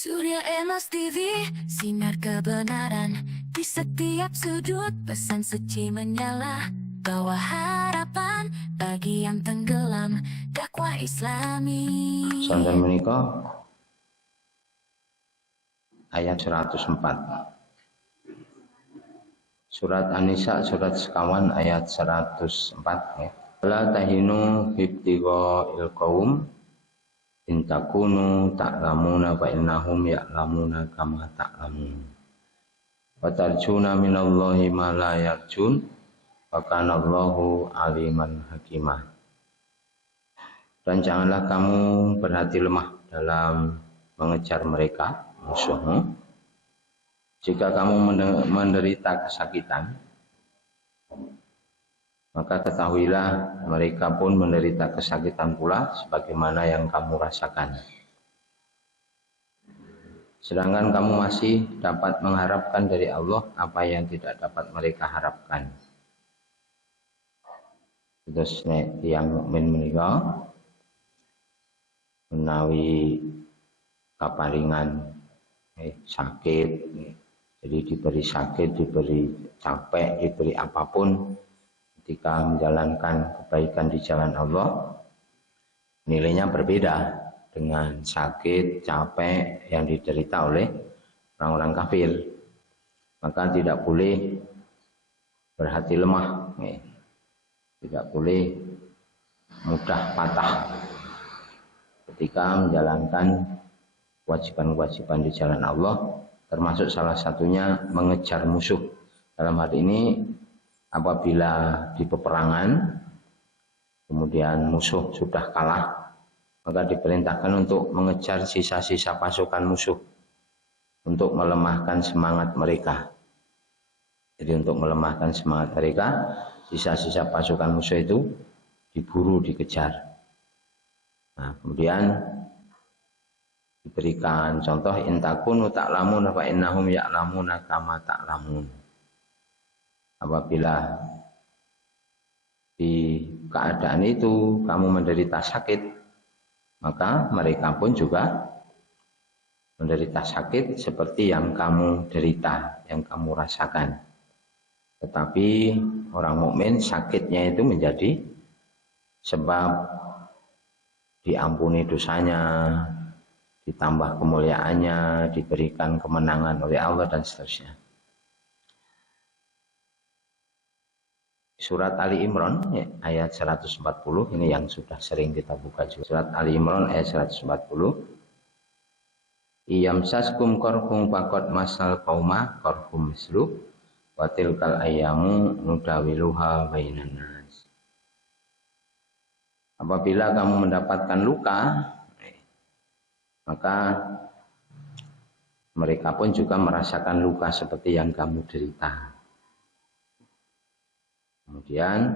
Surya Emas TV, sinar kebenaran di setiap sudut, pesan suci menyala, bawa harapan bagi yang tenggelam, dakwah Islami. Sonten menika ayat 104. Surat An-Nisa surat sekawan ayat 104 ya. La tahinu ibtighail qaum in takunu ta'lamuna fa innahum ya'lamuna kama ta'lamun. Wa tarjuna minallahi ma la yarjun wa kana Allahu aliman hakimah. Dan janganlah kamu berhati lemah dalam mengejar mereka, musuhmu. Jika kamu menderita kesakitan, maka ketahuilah mereka pun menderita kesakitan pula sebagaimana yang kamu rasakan. Sedangkan kamu masih dapat mengharapkan dari Allah apa yang tidak dapat mereka harapkan. Terus yang mukmin menika menawi kaparingan sakit, jadi diberi sakit, diberi capek, diberi apapun, ketika menjalankan kebaikan di jalan Allah, nilainya berbeda dengan sakit, capek yang diderita oleh orang-orang kafir. Maka tidak boleh berhati lemah, tidak boleh mudah patah ketika menjalankan kewajiban-kewajiban di jalan Allah, termasuk salah satunya mengejar musuh. Dalam hal ini apabila di peperangan kemudian musuh sudah kalah, maka diperintahkan untuk mengejar sisa-sisa pasukan musuh untuk melemahkan semangat mereka. Jadi untuk melemahkan semangat mereka, sisa-sisa pasukan musuh itu diburu, dikejar. Nah, kemudian diberikan contoh intakunu ta'lamun fa innahum ya'lamuna kama ta'lamun. Apabila di keadaan itu kamu menderita sakit, maka mereka pun juga menderita sakit seperti yang kamu derita, yang kamu rasakan. Tetapi orang mukmin sakitnya itu menjadi sebab diampuni dosanya, ditambah kemuliaannya, diberikan kemenangan oleh Allah dan seterusnya. Surat Ali Imran ayat 140, ini yang sudah sering kita buka juga. Surat Ali Imran ayat 140. Iyamsaskum qarhum faqad masal qauma qarhum mislu wa tilkal ayyamu nudawiluha bainan nas. Apabila kamu mendapatkan luka, maka mereka pun juga merasakan luka seperti yang kamu derita. Kemudian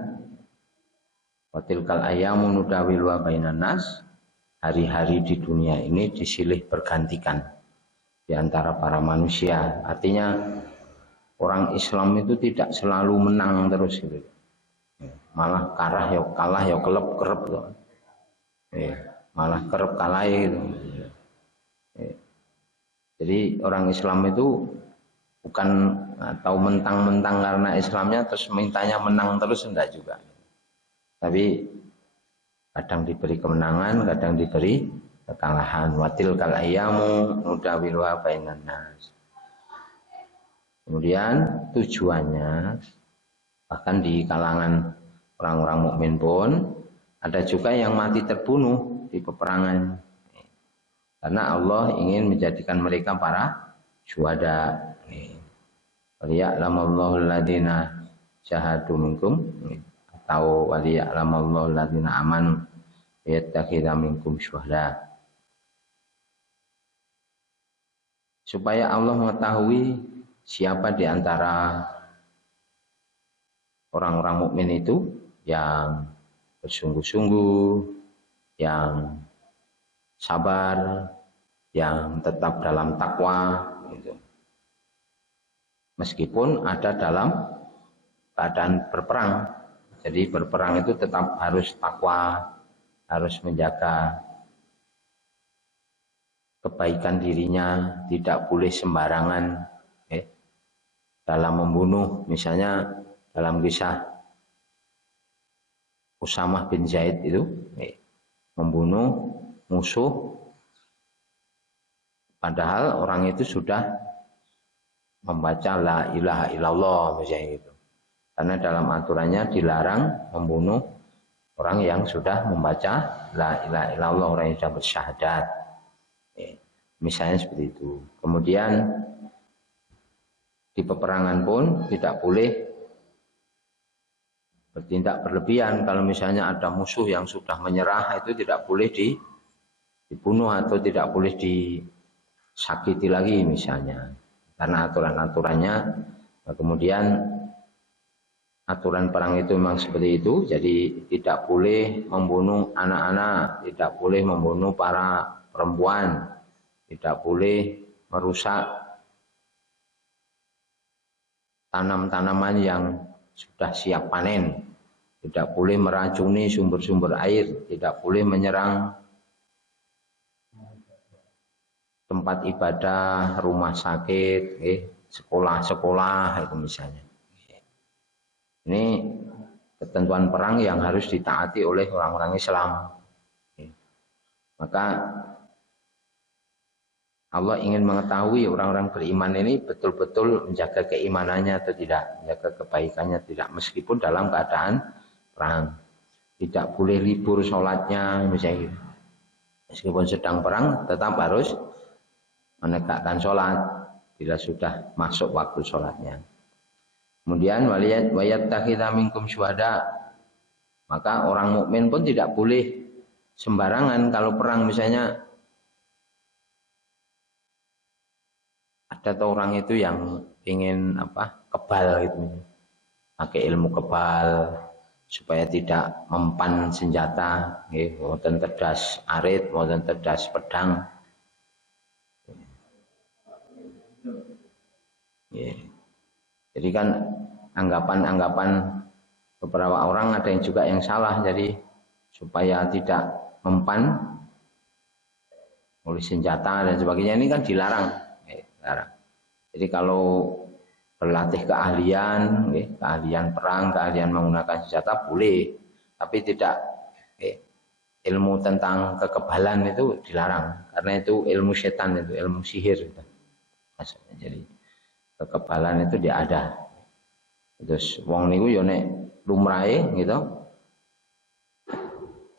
watilkal ayyamu nudawiluha bainan nas, hari-hari di dunia ini disilih bergantikan di antara para manusia. Artinya orang Islam itu tidak selalu menang terus gitu. Malah kalah ya kelep kerep tuh. Malah kerep kalah gitu. Jadi orang Islam itu bukan atau mentang-mentang karena Islamnya terus mintanya menang terus, enggak juga. Tapi kadang diberi kemenangan, kadang diberi kekalahan. Watilkal ayyamu nudawiluha bainan nas. Kemudian tujuannya bahkan di kalangan orang-orang mukmin pun ada juga yang mati terbunuh di peperangan. Karena Allah ingin menjadikan mereka para syuhada. Waliya'lamallahu alladziina syahadu minkum, atau waliya'lamallahu alladziina amanu yattakhidha minkum syuhada. Supaya Allah mengetahui siapa di antara orang-orang mukmin itu yang bersungguh-sungguh, yang sabar, yang tetap dalam takwa gitu. Meskipun ada dalam keadaan berperang. Jadi berperang itu tetap harus takwa, harus menjaga kebaikan dirinya, tidak boleh sembarangan dalam membunuh. Misalnya dalam kisah Usamah bin Zaid itu membunuh musuh, padahal orang itu sudah membaca la ilaha illallah misalnya gitu. Karena dalam aturannya dilarang membunuh orang yang sudah membaca la ilaha illallah, orang yang sudah bersyahadat. Misalnya seperti itu. Kemudian di peperangan pun tidak boleh bertindak berlebihan. Kalau misalnya ada musuh yang sudah menyerah, itu tidak boleh dibunuh atau tidak boleh disakiti lagi misalnya. Karena aturan-aturannya, kemudian aturan perang itu memang seperti itu. Jadi tidak boleh membunuh anak-anak, tidak boleh membunuh para perempuan, tidak boleh merusak tanam-tanaman yang sudah siap panen, tidak boleh meracuni sumber-sumber air, tidak boleh menyerang tempat ibadah, rumah sakit, sekolah-sekolah itu misalnya. Ini ketentuan perang yang harus ditaati oleh orang-orang Islam. Maka Allah ingin mengetahui orang-orang beriman ini betul-betul menjaga keimanannya atau tidak, menjaga kebaikannya tidak, meskipun dalam keadaan perang. Tidak boleh libur sholatnya misalnya. Meskipun sedang perang tetap harus menegakkan sholat bila sudah masuk waktu sholatnya. Kemudian wayat takhidha minkum syuhada, maka orang mukmin pun tidak boleh sembarangan kalau perang. Misalnya ada orang itu yang ingin kebal gitu, pakai ilmu kebal supaya tidak mempan senjata, wonten tedas arit, wonten tedas pedang. Jadi kan anggapan-anggapan beberapa orang ada yang juga yang salah, jadi supaya tidak mempan oleh senjata dan sebagainya, ini kan dilarang. Jadi kalau berlatih keahlian, keahlian perang, keahlian menggunakan senjata boleh, tapi tidak ilmu tentang kekebalan itu dilarang, karena itu ilmu setan, itu ilmu sihir itu. Maksudnya, jadi kekebalan itu dia ada. Terus wong niku yo nek lumrahe gitu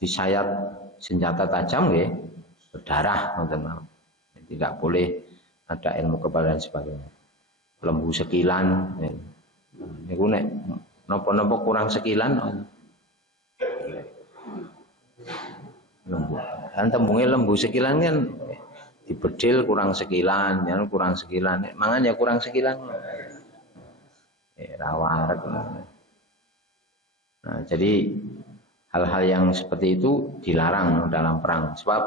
disayat senjata tajam nggih berdarah ngoten mawon. Tidak boleh ada ilmu kekebalan sebagainya. Lembu sekilan niku nek napa-napa kurang sekilan lembu. Kan tembunge lembu sekilan kan dibedil kurang sekilan, ya kurang sekilan. Mangan ya kurang sekilan. Rawarek. Nah, jadi hal-hal yang seperti itu dilarang dalam perang. Sebab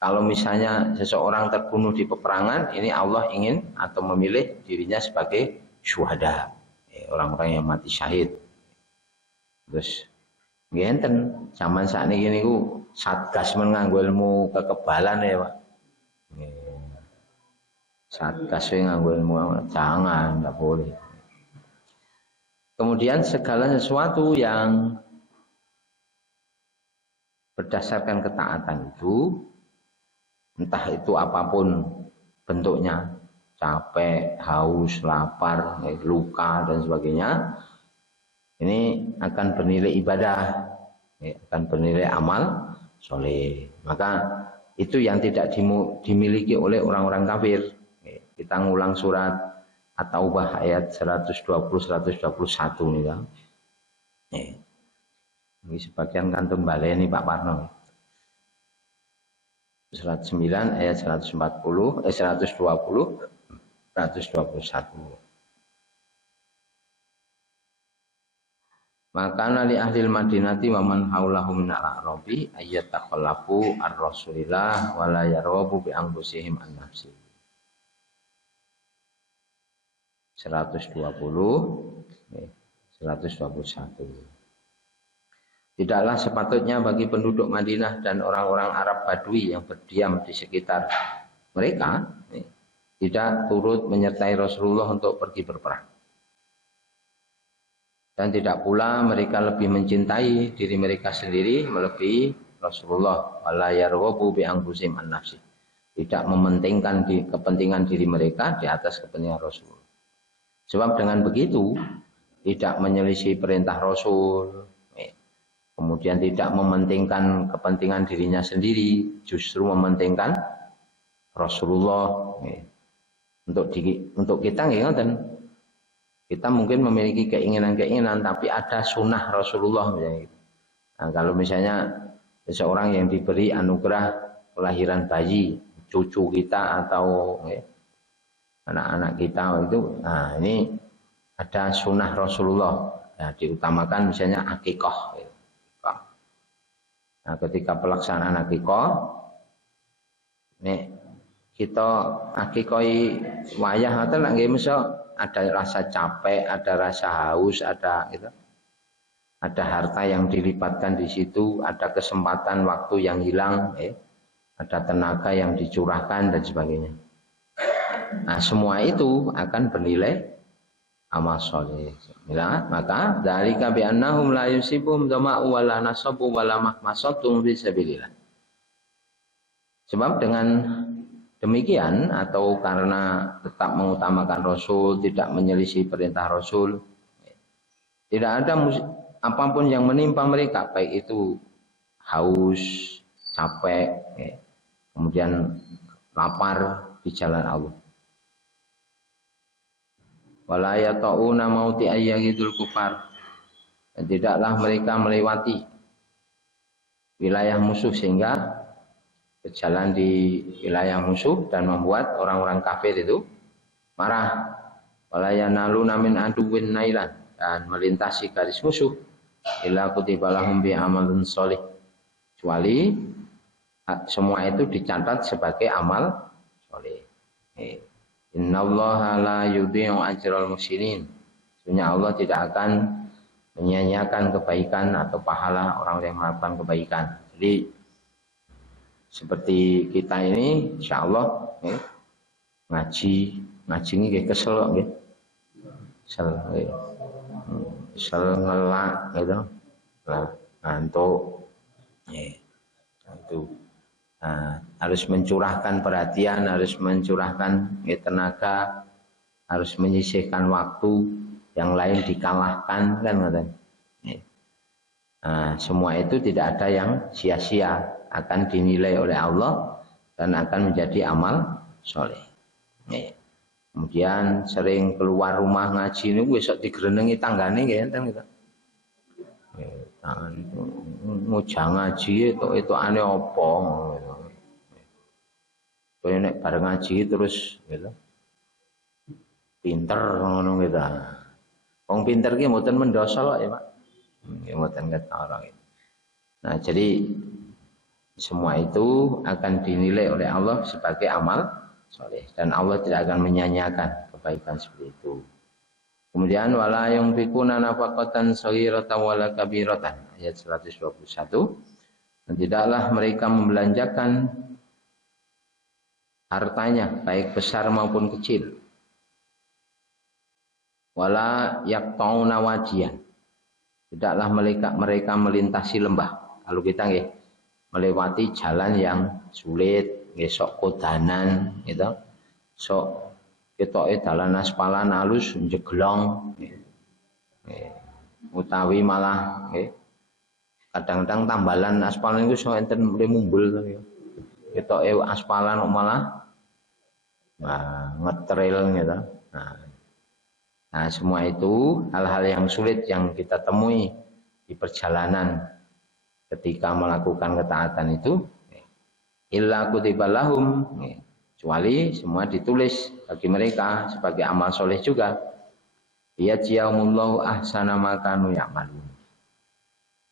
kalau misalnya seseorang terbunuh di peperangan, ini Allah ingin atau memilih dirinya sebagai syuhada, orang-orang yang mati syahid. Terus ngenten zaman sakniki niku satgas menganggo ilmu kekebalan ya, Pak. Satgas nganggo ilmu, jangan, enggak boleh. Kemudian segala sesuatu yang berdasarkan ketaatan itu, entah itu apapun bentuknya, capek, haus, lapar, luka dan sebagainya, ini akan bernilai ibadah, akan bernilai amal soleh. Maka itu yang tidak dimiliki oleh orang-orang kafir. Kita ngulang surat At-Taubah ayat 120-121 nih kan. Ini sebagian kantun baleni Pak Parno. Surat 9 ayat 120, 120, 121. Maka nali ahli Madinati wa man haulahum minal a'rabi ayat takhallafu ar-rasulillah wa la yarwabu bi anfusihim an nafsi. 120, 121. Tidaklah sepatutnya bagi penduduk Madinah dan orang-orang Arab Badui yang berdiam di sekitar mereka tidak turut menyertai Rasulullah untuk pergi berperang. Dan tidak pula mereka lebih mencintai diri mereka sendiri melebihi Rasulullah. Wala yarghabu bi anfusihim an nafsi. Tidak mementingkan kepentingan diri mereka di atas kepentingan Rasulullah. Sebab dengan begitu tidak menyelisih perintah Rasul, kemudian tidak mementingkan kepentingan dirinya sendiri, justru mementingkan Rasulullah. Untuk kita ngoten. Kita mungkin memiliki keinginan-keinginan, tapi ada sunnah Rasulullah misalnya. Nah, kalau misalnya seseorang yang diberi anugerah kelahiran bayi, cucu kita atau anak-anak kita itu, nah ini ada sunnah Rasulullah. Nah, diutamakan misalnya akikah. Nah, ketika pelaksanaan akikah, kita akikoi wayah atau nggih mesa ada rasa capek, ada rasa haus, ada gitu. Ada harta yang dilibatkan di situ, ada kesempatan waktu yang hilang, ada tenaga yang dicurahkan dan sebagainya. Nah, semua itu akan bernilai amal soleh. Maka dari bi annahum la yusibum dhama'u wala nasabu wala mahmasatum fi sabilillah. Sebab dengan demikian atau karena tetap mengutamakan Rasul, tidak menyelisih perintah Rasul, tidak ada apapun yang menimpa mereka, baik itu haus, capek, kemudian lapar di jalan Allah. Wala yata'una mauti ayyidul kufar. Dan tidaklah mereka melewati wilayah musuh sehingga berjalan di wilayah musuh dan membuat orang-orang kafir itu marah. Walayanaluna min aduwwin nailan, dan melintasi garis musuh illa kutiba lahum bi amalun sholih, kecuali semua itu dicatat sebagai amal sholeh. Innallaha la yudhi'u ajral muhsinin. Sesungguhnya Allah tidak akan menyia-nyiakan kebaikan atau pahala orang yang melakukan kebaikan. Jadi seperti kita ini, insya Allah ngaji ini kayak kesel kok, kesel ngelak gitu, ngantuk, itu harus mencurahkan perhatian, harus mencurahkan tenaga, harus menyisihkan waktu, yang lain dikalahkan kan, semua itu tidak ada yang sia-sia, akan dinilai oleh Allah dan akan menjadi amal soleh. Kemudian sering keluar rumah ngaji ini besok digerenengi tanggane gitu. Ngujang ngaji itu aneh apa? Kowe nek bareng ngaji terus gitu. Pinter ngono gitu. Wong pinter ki mboten mendosa kok ya, Pak. Nggih mboten ketara. Nah, jadi semua itu akan dinilai oleh Allah sebagai amal soleh dan Allah tidak akan menyanyiakan kebaikan seperti itu. Kemudian wala yunfikuna nafaqatan shaghiratan wala kabiratan, ayat 121. Dan tidaklah mereka membelanjakan hartanya baik besar maupun kecil. Wala yaqtauna wadiyan. Tidaklah mereka melintasi lembah. Kalau kita nggih melewati jalan yang sulit, sok kodanan, gitu, sok ketoke dalan aspalan halus jeglong, utawi malah, kadang-kadang tambalan aspalan itu sok enten mulai mumbul, ketoke aspalan malah ngetrail, gitu. Nah, semua itu hal-hal yang sulit yang kita temui di perjalanan. Ketika melakukan ketaatan itu, illa kutiba lahum, kecuali semua ditulis bagi mereka sebagai amal soleh juga. Yajziyahumullahu ahsana ma kanu ya'malun.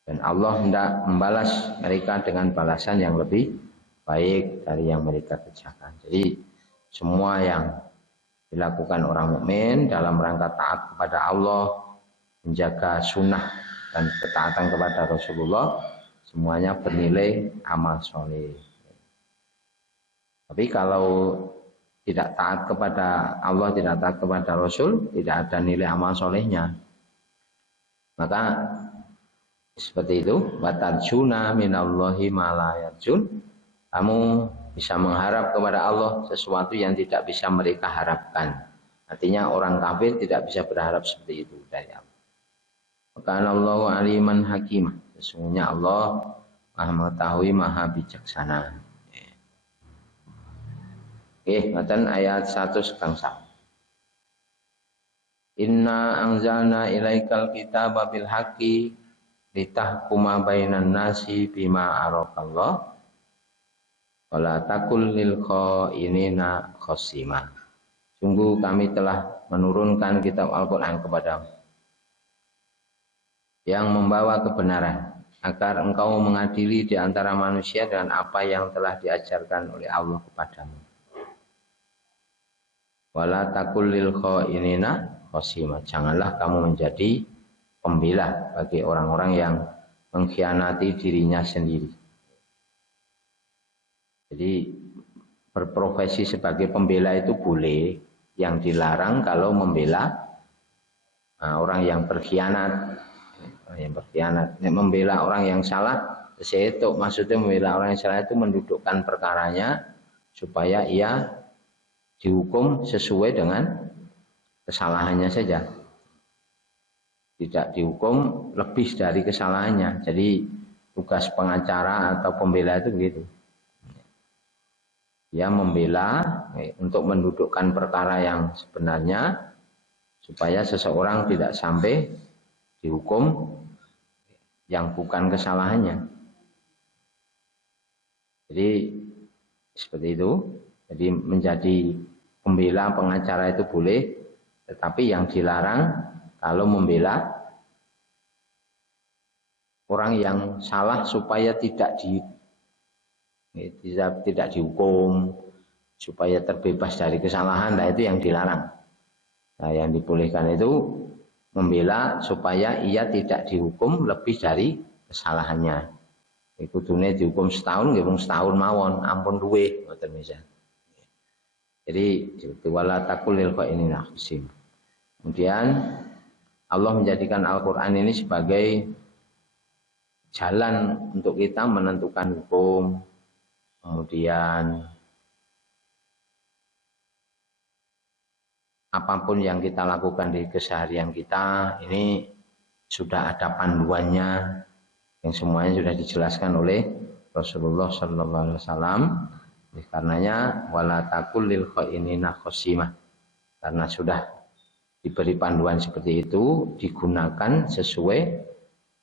Dan Allah hendak membalas mereka dengan balasan yang lebih baik dari yang mereka kerjakan. Jadi semua yang dilakukan orang mukmin dalam rangka taat kepada Allah, menjaga sunnah dan ketaatan kepada Rasulullah, semuanya bernilai amal soleh. Tapi kalau tidak taat kepada Allah, tidak taat kepada Rasul, tidak ada nilai amal solehnya. Maka seperti itu, watarjuna minallahi ma la yarjun. Kamu bisa mengharap kepada Allah sesuatu yang tidak bisa mereka harapkan. Artinya orang kafir tidak bisa berharap seperti itu dari Allah. Maka Allahu aliman hakimah. Sesungguhnya Allah Maha mengetahui, Maha bijaksana. Oke, ngoten ayat 1 Inna anzalna ilaikal kitaba bil haqqi litahkuma bainan nasi bima araqallah wala takul lil khainina khasima. Sungguh kami telah menurunkan kitab Al-Qur'an kepadamu yang membawa kebenaran agar engkau mengadili di antara manusia dengan apa yang telah diajarkan oleh Allah kepadamu. Wala takul lil khainina khasima. Janganlah kamu menjadi pembela bagi orang-orang yang mengkhianati dirinya sendiri. Jadi berprofesi sebagai pembela itu boleh, yang dilarang kalau membela orang yang berkhianat. Yang berkhianat, membela orang yang salah, itu maksudnya membela orang yang salah itu mendudukkan perkaranya supaya ia dihukum sesuai dengan kesalahannya saja, tidak dihukum lebih dari kesalahannya. Jadi tugas pengacara atau pembela itu begitu, dia membela untuk mendudukkan perkara yang sebenarnya supaya seseorang tidak sampai dihukum yang bukan kesalahannya. Jadi seperti itu. Jadi menjadi pembela pengacara itu boleh, tetapi yang dilarang kalau membela orang yang salah supaya tidak dihukum, supaya terbebas dari kesalahan, nah itu yang dilarang. Nah, yang dibolehkan itu membela supaya ia tidak dihukum lebih dari kesalahannya. Iku dunia dihukum setahun, setahun mawon, ampun duwe, ngoten misal. Jadi wala takul lil khainina khasim. Kemudian Allah menjadikan Al-Qur'an ini sebagai jalan untuk kita menentukan hukum. Kemudian apapun yang kita lakukan di keseharian kita ini sudah ada panduannya yang semuanya sudah dijelaskan oleh Rasulullah sallallahu alaihi wasallam. Karenanya wala takul lil khainina khasimah. Karena sudah diberi panduan seperti itu, digunakan sesuai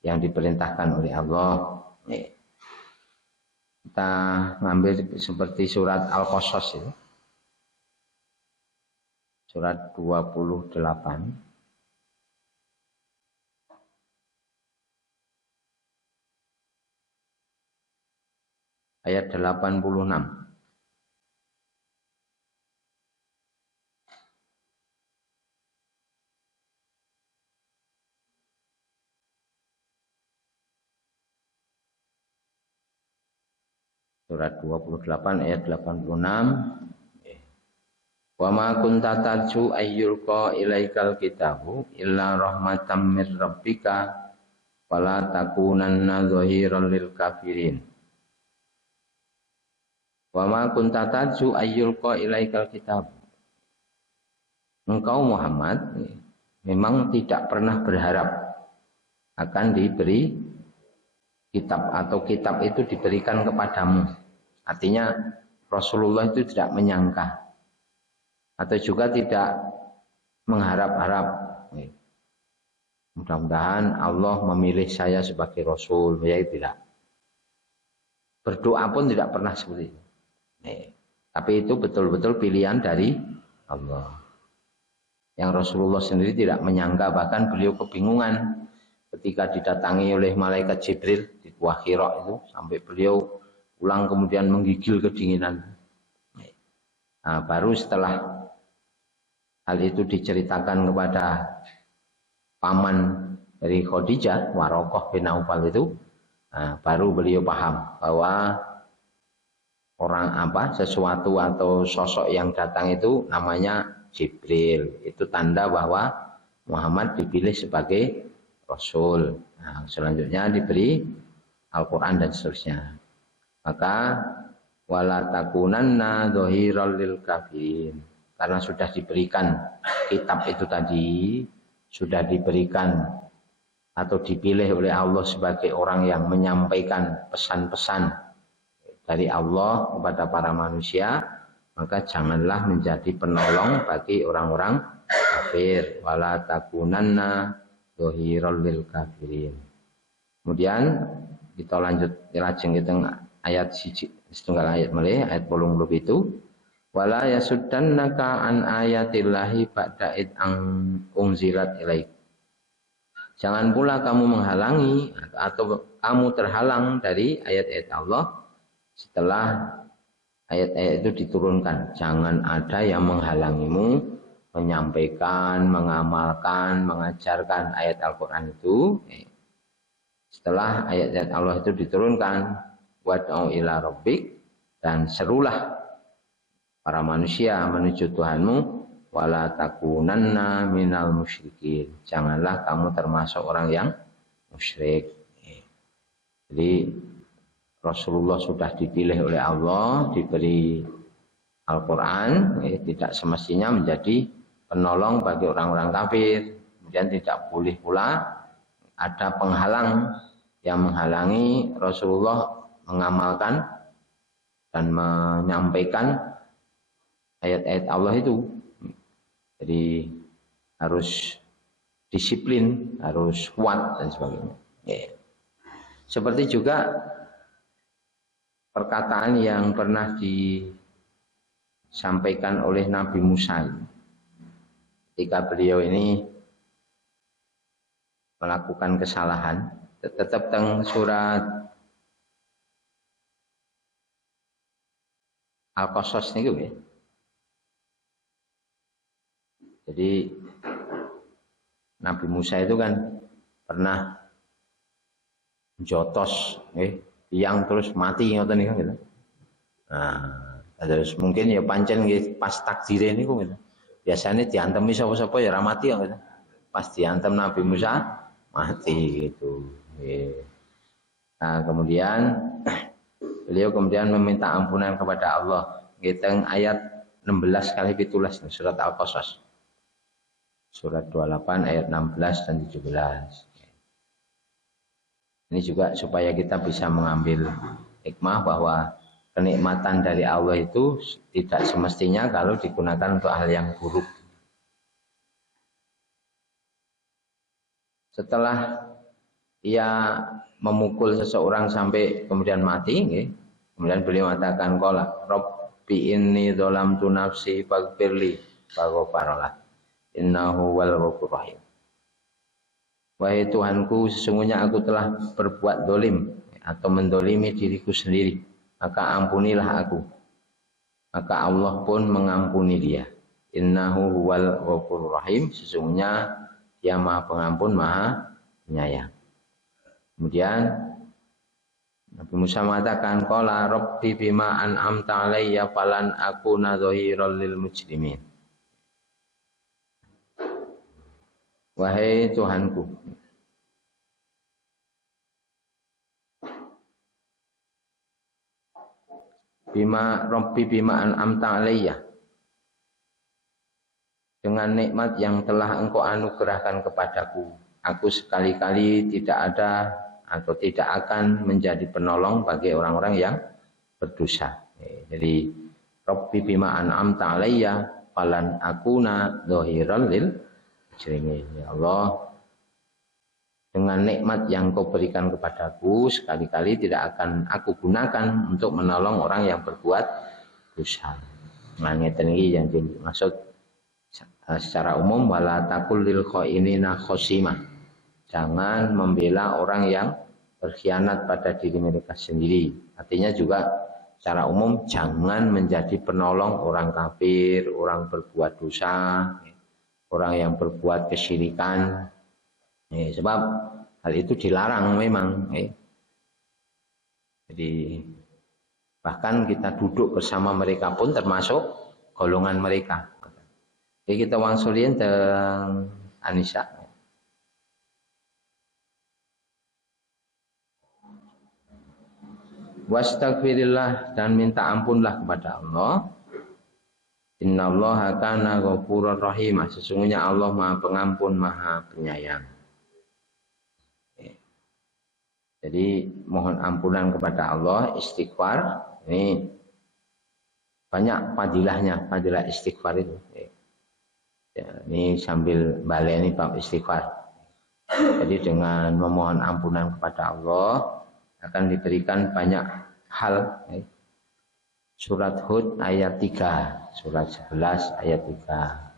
yang diperintahkan oleh Allah. Kita ngambil seperti surat Al-Qasas itu. Surat 28. Ayat 86. Surat 28 ayat 86. Wa ma kunta tarju ayyulqa ilaikal kitabu illa rahmatam mir rabbika wala takunanna zahiran lil kafirin. Wa ma kunta tarju ayyulqa ilaikal kitabu. Engkau Muhammad memang tidak pernah berharap akan diberi kitab atau kitab itu diberikan kepadamu. Artinya Rasulullah itu tidak menyangka atau juga tidak mengharap-harap mudah-mudahan Allah memilih saya sebagai Rasul, ya tidak. Berdoa pun tidak pernah seperti itu. Tapi itu betul-betul pilihan dari Allah. Yang Rasulullah sendiri tidak menyangka, bahkan beliau kebingungan ketika didatangi oleh malaikat Jibril di Gua Hira itu, sampai beliau pulang kemudian menggigil kedinginan. Nah, baru setelah hal itu diceritakan kepada paman dari Khadijah, Warokoh bin Naufal itu, nah, baru beliau paham bahwa orang apa, sesuatu atau sosok yang datang itu namanya Jibril. Itu tanda bahwa Muhammad dipilih sebagai Rasul. Nah, selanjutnya diberi Al-Quran dan seterusnya. Maka wala takunanna dhahiral lil kafirin. Karena sudah diberikan kitab itu tadi, sudah diberikan atau dipilih oleh Allah sebagai orang yang menyampaikan pesan-pesan dari Allah kepada para manusia, maka janganlah menjadi penolong bagi orang-orang kafir. Wala takunanna dhahiral lil kafirin. Kemudian kita lanjut lajeng kita ayat setunggal ayat mulai ayat 80 itu. Wala yasuddannaka an ayatillahi ba'da id unzilat ilaik. Jangan pula kamu menghalangi atau kamu terhalang dari ayat-ayat Allah setelah ayat-ayat itu diturunkan. Jangan ada yang menghalangimu menyampaikan, mengamalkan, mengajarkan ayat Al-Quran itu. Setelah ayat-ayat Allah itu diturunkan, wad'u ila rabbik, dan serulah para manusia menuju Tuhanmu, wala takunanna minal musyrikin. Janganlah kamu termasuk orang yang musyrik. Jadi Rasulullah sudah dipilih oleh Allah, diberi Al-Quran, tidak semestinya menjadi penolong bagi orang-orang kafir. Kemudian tidak boleh pula ada penghalang yang menghalangi Rasulullah mengamalkan dan menyampaikan ayat-ayat Allah itu. Jadi harus disiplin, harus kuat dan sebagainya. Seperti juga perkataan yang pernah disampaikan oleh Nabi Musa ketika beliau ini melakukan kesalahan. Tetap teng surat Al-Qasas niku ya. Jadi Nabi Musa itu kan pernah jotos yang terus mati ngoten niku gitu. Nah, terus mungkin ya pancen nggih pas takdire niku gitu. Biasanya diantemi sapa-sapa ya ora mati gitu. Pas diantem Nabi Musa mati gitu. Nah, kemudian beliau kemudian meminta ampunan kepada Allah. Kita ayat 16 kali 17 surat Al-Qasas. Surat 28 ayat 16 dan 17. Ini juga supaya kita bisa mengambil hikmah bahwa kenikmatan dari Allah itu tidak semestinya kalau digunakan untuk hal yang buruk. Setelah ia memukul seseorang sampai kemudian mati, kemudian beliau mengatakan qala rabbi inni dzalamtu nafsi faghfirli faghfaralah innahu wal ghafurur rahim. Wahai Tuhanku, sesungguhnya aku telah berbuat dolim atau mendolimi diriku sendiri, maka ampunilah aku. Maka Allah pun mengampuni dia. Innahu wal ghafurur rahim, sesungguhnya dia Maha Pengampun, Maha Penyayang. Kemudian Nabi Musa mengatakan qala rabbi bima an'amta alayya falan akuna dhahiral lil mujrimin. Wahai Tuhanku, Rabbi bima an'amta alayya, dengan nikmat yang telah Engkau anugerahkan kepadaku, aku sekali-kali tidak ada atau tidak akan menjadi penolong bagi orang-orang yang berdosa. Jadi Rabbi bima an'amta alayya falan akuna dhahiral lil mujrimin. Ya Allah, dengan nikmat yang Kau berikan kepadaku, sekali-kali tidak akan aku gunakan untuk menolong orang yang berbuat dosa. Nah, ngeten iki yang dimaksud secara umum, wala taqul lil khainina khosima. Jangan membela orang yang berkhianat pada diri mereka sendiri. Artinya juga secara umum jangan menjadi penolong orang kafir, orang berbuat dosa, orang yang berbuat kesyirikan. Sebab hal itu dilarang memang. Jadi Bahkan kita duduk bersama mereka pun termasuk golongan mereka. Jadi kita wangsulin teng Anissa. Wastagfirillah, dan minta ampunlah kepada Allah. Innallaha kana ghafurur rahim. Sesungguhnya Allah Maha Pengampun, Maha Penyayang. Jadi mohon ampunan kepada Allah, istighfar. Ini banyak fadilahnya, fadilah istighfar itu. Ya, ini sambil baleni bab istighfar. Jadi dengan memohon ampunan kepada Allah akan diberikan banyak hal. Surat Hud ayat 3, surat 11 ayat 3.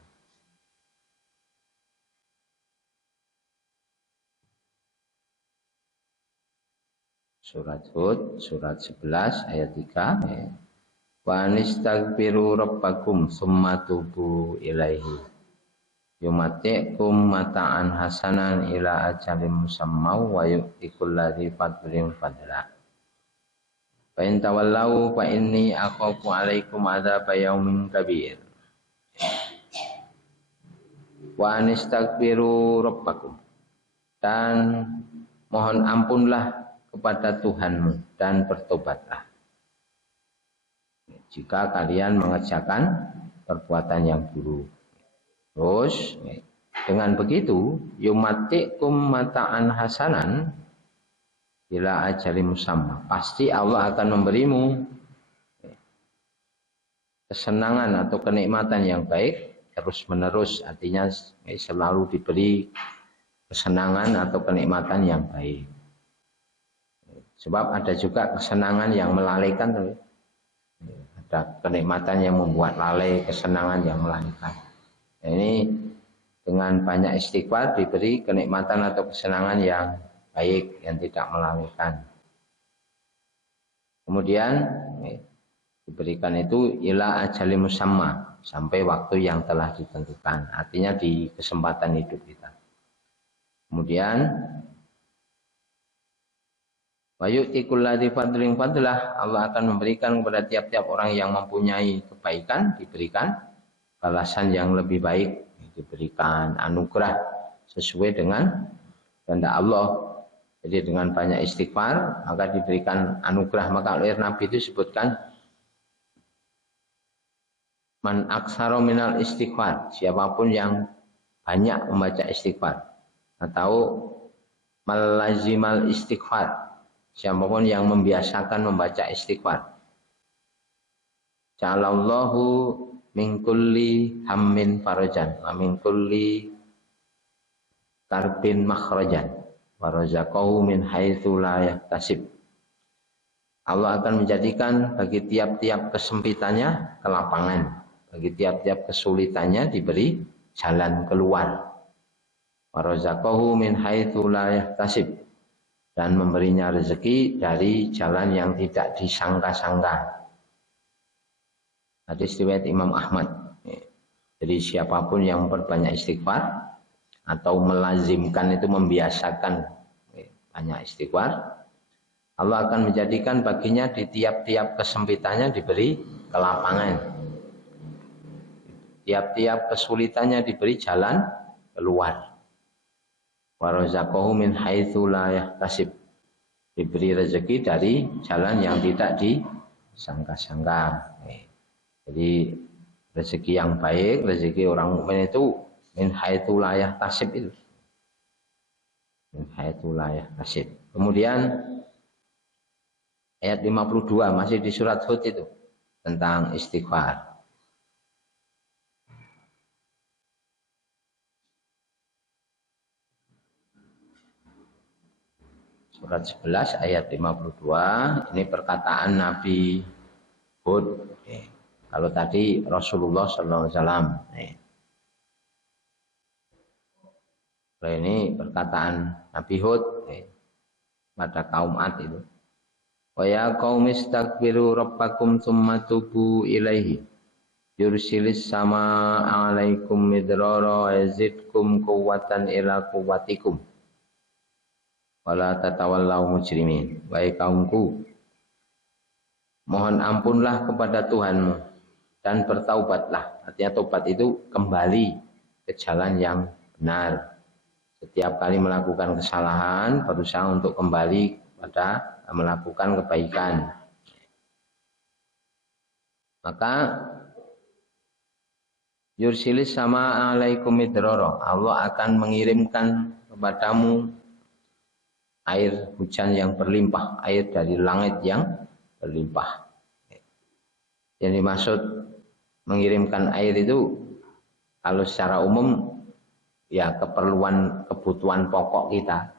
Surat Hud, surat 11 ayat 3. Wa anistaghfiru rabbakum tsumma tubu ilaihi. Yumatikum mata'an hasanan ila ajalin musamma wa yu'ti kulladzi fadlin fadla. Fa in tawallau fa inni akhafu 'alaikum adzaba yaumin kabir. Wa anistaghfiru rabbakum, dan mohon ampunlah kepada Tuhanmu dan bertobatlah jika kalian mengerjakan perbuatan yang buruk. Terus dengan begitu yumatikum mata'an hasanan ila ajali musamma, pasti Allah akan memberimu kesenangan atau kenikmatan yang baik terus menerus, artinya selalu diberi kesenangan atau kenikmatan yang baik. Sebab ada juga kesenangan yang melalaikan, ada kenikmatan yang membuat lalai, kesenangan yang melalaikan. Ini dengan banyak istighfar diberi kenikmatan atau kesenangan yang baik, yang tidak melalaikan. Kemudian diberikan itu ila ajali musamma, sampai waktu yang telah ditentukan, artinya di kesempatan hidup kita. Kemudian wa yu'ti kulladzi fadlin fadlah, Allah akan memberikan kepada tiap-tiap orang yang mempunyai kebaikan, diberikan balasan yang lebih baik, diberikan anugerah sesuai dengan kehendak Allah. Jadi dengan banyak istighfar maka diberikan anugerah. Maka oleh Nabi itu sebutkan man aksaro minal istighfar, siapapun yang banyak membaca istighfar, atau malazimal istighfar, siapapun yang membiasakan membaca istighfar. Ja'alallahu min kulli hammin farajan wa min kulli karbin makhrajan wa razaqahu min haitsu la yahtasib. Allah akan menjadikan bagi tiap-tiap kesempitannya kelapangan, bagi tiap-tiap kesulitannya diberi jalan keluar. Wa razaqahu min haitsu la yahtasib, dan memberinya rezeki dari jalan yang tidak disangka-sangka. Hadis riwayat Imam Ahmad. Jadi siapapun yang memperbanyak istighfar atau melazimkan, itu membiasakan banyak istighfar, Allah akan menjadikan baginya di tiap-tiap kesempitannya diberi kelapangan, tiap-tiap kesulitannya diberi jalan keluar. Wa razaqahu min haitsu la yahtasib, diberi rezeki dari jalan yang tidak disangka-sangka. Jadi rezeki yang baik, rezeki orang mukmin itu min haitsu la yahtasib itu. Min haitsu la yahtasib. Kemudian ayat 52 masih di surat Hud itu tentang istighfar. Surat 11 ayat 52, ini perkataan Nabi Hud. Kalau tadi Rasulullah SAW. Kalau ini perkataan Nabi Hud pada kaum Ad itu. Wa ya qaumi istaghfiru rabbakum tsumma tubu ilaihi yursilis sama 'alaikum midrara yazidkum quwwatan ila quwwatikum wala tatawallau mujrimin. Wahai kaumku, mohon ampunlah kepada Tuhanmu dan bertaubatlah. Artinya tobat itu kembali ke jalan yang benar. Setiap kali melakukan kesalahan berusaha untuk kembali pada melakukan kebaikan. Maka yursilis sama alaikum midrara, Allah akan mengirimkan kepadamu air hujan yang berlimpah, air dari langit yang berlimpah. Yang dimaksud mengirimkan air itu kalau secara umum ya kebutuhan pokok kita,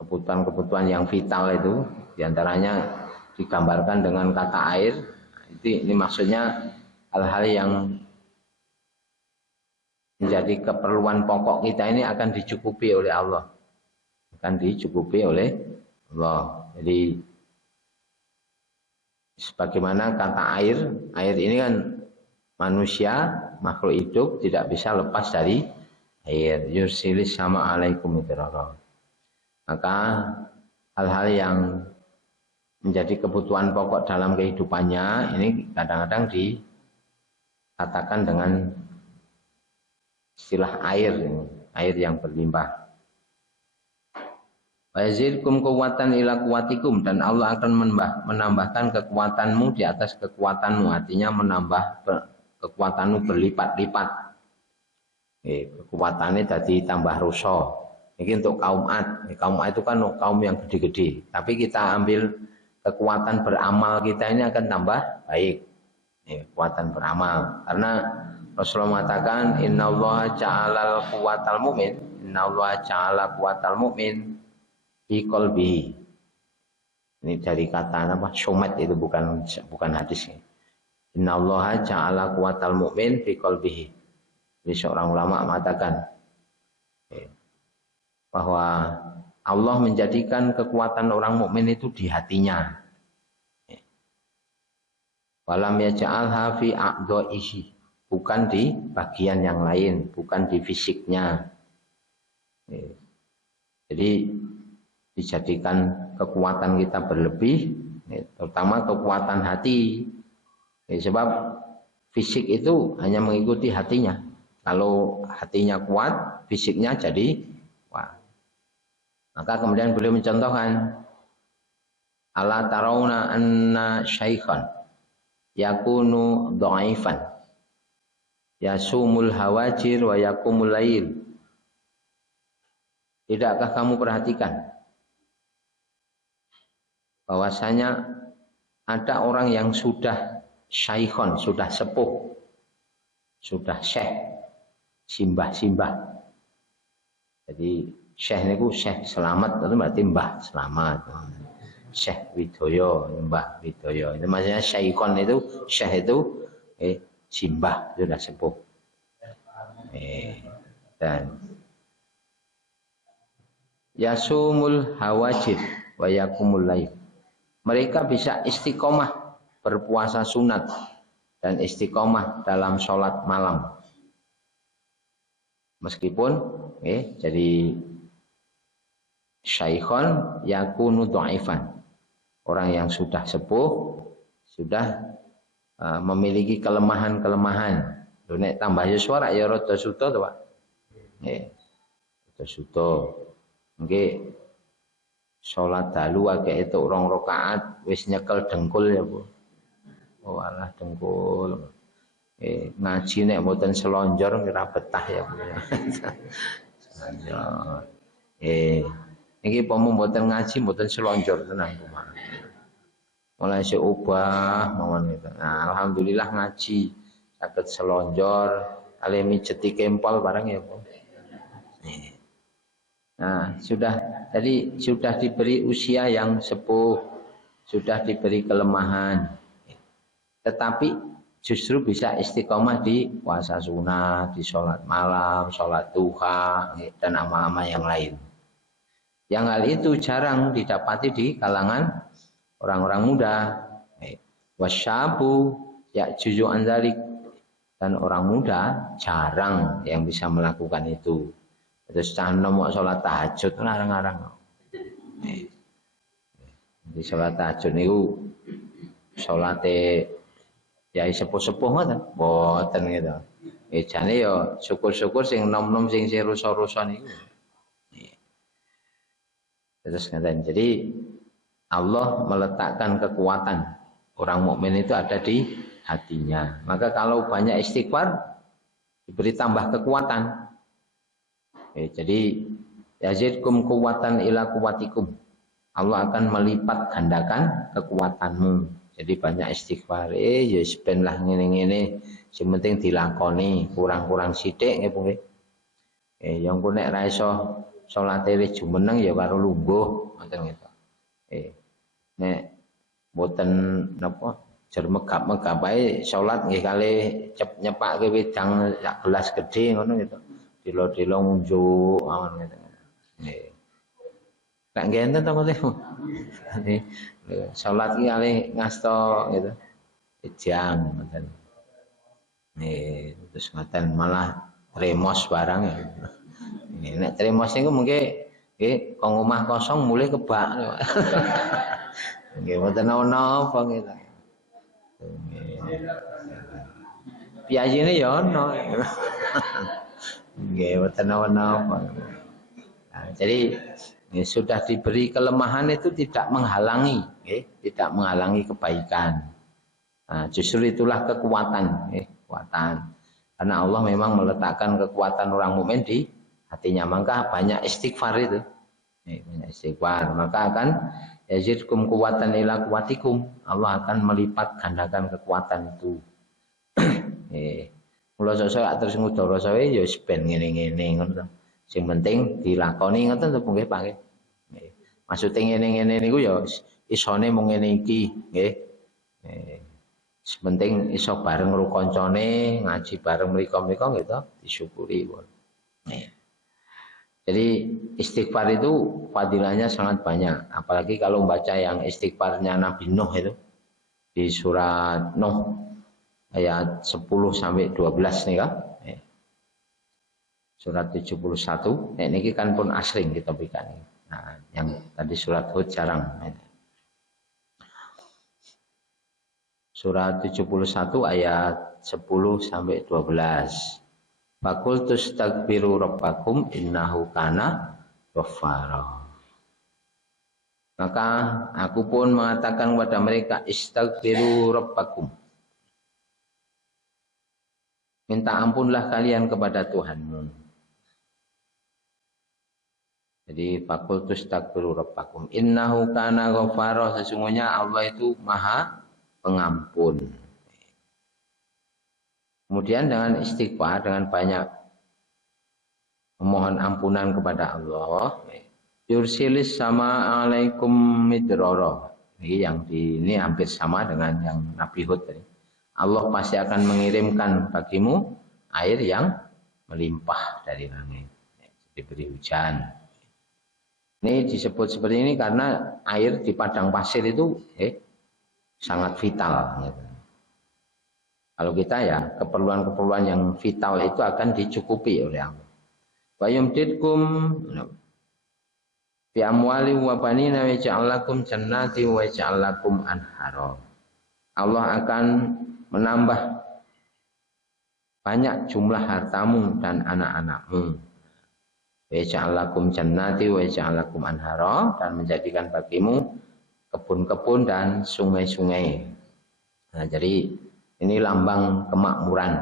kebutuhan yang vital itu diantaranya digambarkan dengan kata air. Ini maksudnya hal-hal yang menjadi keperluan pokok kita ini akan dicukupi oleh Allah, akan dicukupi oleh Allah. Jadi sebagaimana kata air ini kan manusia makhluk hidup tidak bisa lepas dari air. Yursilis sama alaikum midrara. Maka hal-hal yang menjadi kebutuhan pokok dalam kehidupannya ini kadang-kadang dikatakan dengan istilah air yang berlimpah. Wa yazidkum quwwatan ila quwwatikum, dan Allah akan menambahkan kekuatanmu di atas kekuatanmu, artinya menambah kekuatanmu berlipat-lipat. Kekuatannya jadi tambah rusa. Ini untuk kaum Ad. Kaum Ad itu kan kaum yang gede-gede, tapi kita ambil kekuatan beramal kita ini akan tambah baik. Kekuatan beramal, karena Rasulullah mengatakan innallaha ja'alal quwwatal mu'min, innallaha ja'ala quwwatal mu'min fi qalbihi. Ini dari kata apa? Sumet, itu bukan hadis. Innallaha ja'ala quwwatal mu'min fi qalbihi. Jadi seorang ulama mengatakan bahwa Allah menjadikan kekuatan orang mukmin itu di hatinya. Walam yaj'alha fi a'dha'ihi, bukan di bagian yang lain, bukan di fisiknya. Jadi dijadikan kekuatan kita berlebih, terutama kekuatan hati. Sebab fisik itu hanya mengikuti hatinya. Kalau hatinya kuat, fisiknya jadi kuat. Maka kemudian beliau mencontohkan, ala tarawna anna syaikhan yakunu dhaifan yasumul hawajir wa yakumul lail. Tidakkah kamu perhatikan bahwasanya ada orang yang sudah syaikhon, sudah sepuh, sudah syekh, simbah. Jadi syekh niku syekh selamat, itu berarti mbah selamat. Syekh Widoyo, Mbah Widoyo. Itu maksudnya syaikhon itu, syekh itu simbah, sudah sepuh. Dan yasumul hawajir wa yakumul lail. Mereka bisa istiqomah berpuasa sunat dan istiqomah dalam sholat malam. Meskipun jadi syaikhon yakunu dhaifan, orang yang sudah sepuh, sudah memiliki kelemahan-kelemahan. Nek tambah suara ya rada suto to, Pak. Rada suto. Nggih salat dalu agek itu 2 rakaat wis nyekel dengkul ya, Bu. Oh alah dengkul. Ngaji nek mboten selonjor ora betah ya, Bu. Selonjor. Niki pomo mboten ngaji mboten selonjor tenan, Bu. Mulai seubah mawon itu. Nah, alhamdulillah ngaji saged selonjor, kali mijeti kempol barang ya, Bu. Nah, sudah diberi usia yang sepuh, sudah diberi kelemahan. Tetapi justru bisa istiqomah di puasa sunat, di sholat malam, sholat duha, dan amal-amal yang lain. Yang hal itu jarang didapati di kalangan orang-orang muda. Wasyabu ya juzu anzalik, dan orang muda jarang yang bisa melakukan itu. Terus cahno mau sholat tahajud ngarang-ngarang. Di sholat tahajud niku salate yai sepuh-sepuh ngoten, mboten gitu. Jane ya syukur-syukur sing nom-nom sing rusa-rusa niku. Terus ngaten. Jadi Allah meletakkan kekuatan orang mukmin itu ada di hatinya. Maka kalau banyak istighfar diberi tambah kekuatan. Jadi yazidkum quwwatan ila quwwatikum. Allah akan melipat gandakan kekuatanmu. Jadi banyak istighfar. Ya ben lah ngene-ngene, sing penting dilakoni, kurang-kurang sithik nggih nggih. Yang ku nek ra iso salate wis jumeneng ya karo lungguh ngoten gitu. Nek boten napa jer megap-megap ae salat nggih kalih nyepake wedang sak gelas gedhe ngono gitu. Dilo-dilo ngunjuk awan gitu. Nggih. Nek nggih enten to ngoten. Salat iki kalih ngasta gitu. Jam ngoten. Terus ngoten malah tremos barang ya. Nek tremos niku mengke nggih kok omah kosong mulai kebak. Nggih mboten ana-ana gitu. Piyayine ya ana. Nggih mboten ana-ana. Jadi sudah diberi kelemahan itu tidak menghalangi, tidak menghalangi kebaikan. Nah, justru itulah kekuatan, kekuatan. Karena Allah memang meletakkan kekuatan orang mukmin di hatinya. Maka banyak istighfar itu, banyak istighfar. Maka akan yazidkum quwwatan ila quwwatikum. Allah akan melipat gandakan kekuatan itu. Mula sesuk terus ngudara sawe ya wis ben ngene-ngene ngono. Sing penting dilakoni ngoten to nggih Pak nggih. Maksude ngene-ngene niku ya isone mung ngene iki nggih. Sepenting iso bareng karo kancane ngaji bareng mriko-mriko nggih to disyukuri. Jadi istighfar itu fadilahnya sangat banyak, apalagi kalau membaca yang istighfarnya Nabi Nuh itu di surat Nuh ayat 10 sampai 12 nih kan. Surat 71, ini kan pun asring kita berikan. Nah, yang tadi surat Hud jarang. Surat 71 ayat 10 sampai 12. Faqul tastaghfiru rabbakum innahu kana ghaffara. Maka aku pun mengatakan kepada mereka istaghfiru rabbakum. Minta ampunlah kalian kepada Tuhanmu. Jadi faqul tastaghfiru rabbakum innahu kana ghaffara, sesungguhnya Allah itu Maha Pengampun. Kemudian dengan istighfar, dengan banyak memohon ampunan kepada Allah, yursilis sama alaikum midrara. Ini hampir sama dengan yang Nabi Hud tadi. Allah pasti akan mengirimkan bagimu air yang melimpah dari langit, diberi hujan. Ini disebut seperti ini karena air di padang pasir itu sangat vital. Kalau kita ya keperluan-keperluan yang vital itu akan dicukupi oleh Allah. Wa yumditkum bi amwali wa banina wa ja'alakum jannati wa ja'alakum anhara. Allah akan menambah banyak jumlah hartamu dan anak-anakmu. Wa ja'alakum jannati wa ja'alakum anhara, dan menjadikan bagimu kebun-kebun dan sungai-sungai. Nah, jadi ini lambang kemakmuran.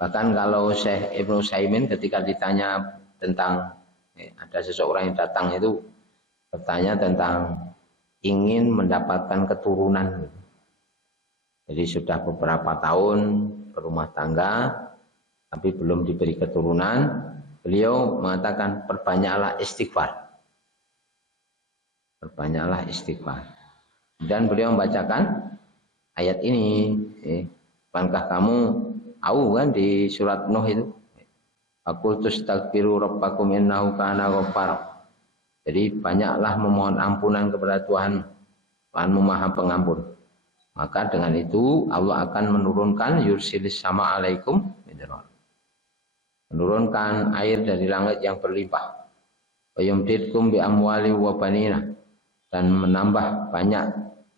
Bahkan kalau Syekh Ibnu Utsaimin ketika ditanya tentang ada seseorang yang datang itu bertanya tentang ingin mendapatkan keturunan. Jadi sudah beberapa tahun berumah tangga tapi belum diberi keturunan. Beliau mengatakan perbanyaklah istighfar. Perbanyaklah istighfar. Dan beliau membacakan ayat ini, bukankah kamu tahu kan di surat Nuh itu? Faqul tastaghfiru rabbakum innahu kana ghaffara. Jadi banyaklah memohon ampunan kepada Tuhan. Tuhanmu Maha Pengampun. Maka dengan itu Allah akan menurunkan yursilis sama alaikum midrar. Menurunkan air dari langit yang berlimpah. Wa yumditkum bi amwali wa banina, dan menambah banyak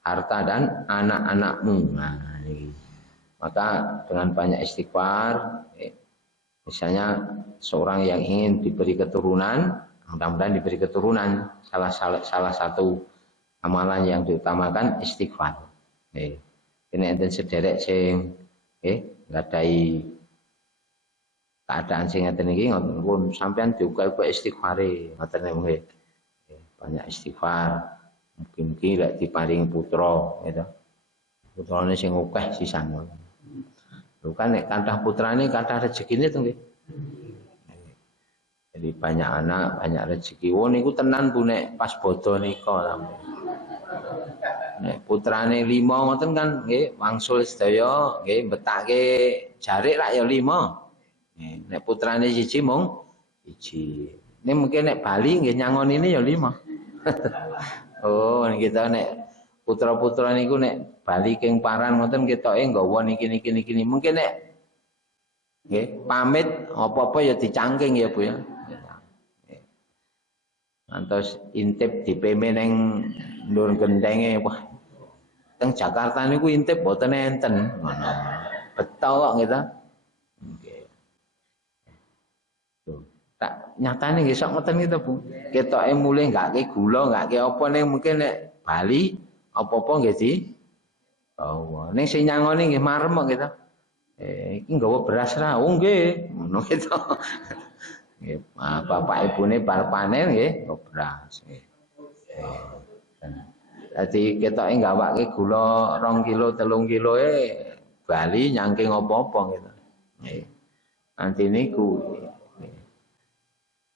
harta dan anak-anakmu. Nah, ini. Maka dengan banyak istighfar, misalnya seorang yang ingin diberi keturunan, mudah-mudahan diberi keturunan. Salah satu amalan yang diutamakan istighfar. Ini enten sederek sing ngadai keadaan sing ngeten iki ngoten pun sampean diuga-uga istighfare ngoten nggih. Banyak istighfar. Mungkin lek diparingi putra gitu. Putrane sing akeh sisan. Lho kan nek kathah putrane kathah rezekine to nggih. Jadi banyak anak, banyak rezeki. Oh niku tenan Bu nek pas bodho nika. Nek putrane 5 ngoten kan nggih wangsul sedaya nggih betake jarik rak ya 5. Nek putrane 1 mung 1. Ini mungkin nek Bali nggih nyangonine ya 5. Oh kita nek putra-putra niku nek Bali keng paran ngoten ketoke nggawa niki. Mungkin nek nggih pamit apa-apa ya dicangking ya Bu ya. Antos intip dipeme ning Nur Gendenge wah. Teng Jakarta niku intip boten enten. Ngono. Beto kok gitu. Nggih. Tuh. Tak nyatane nggih sok ngoten gitu Bu. Ketoke mulih enggak gula, enggak apa ning mungkin nek Bali apa-apa nggih di bawa. Ning sing nyangoni nggih marem kok gitu. Iki nggawa beras ra. Oh nggih, ngono gitu. Nggih, bapak ibune bar panen nggih beras nggih. Dadi ketoke gawake gula 2 kilo 3 kilo Bali nyangking apa-apa gitu. Nggih. Anti niku.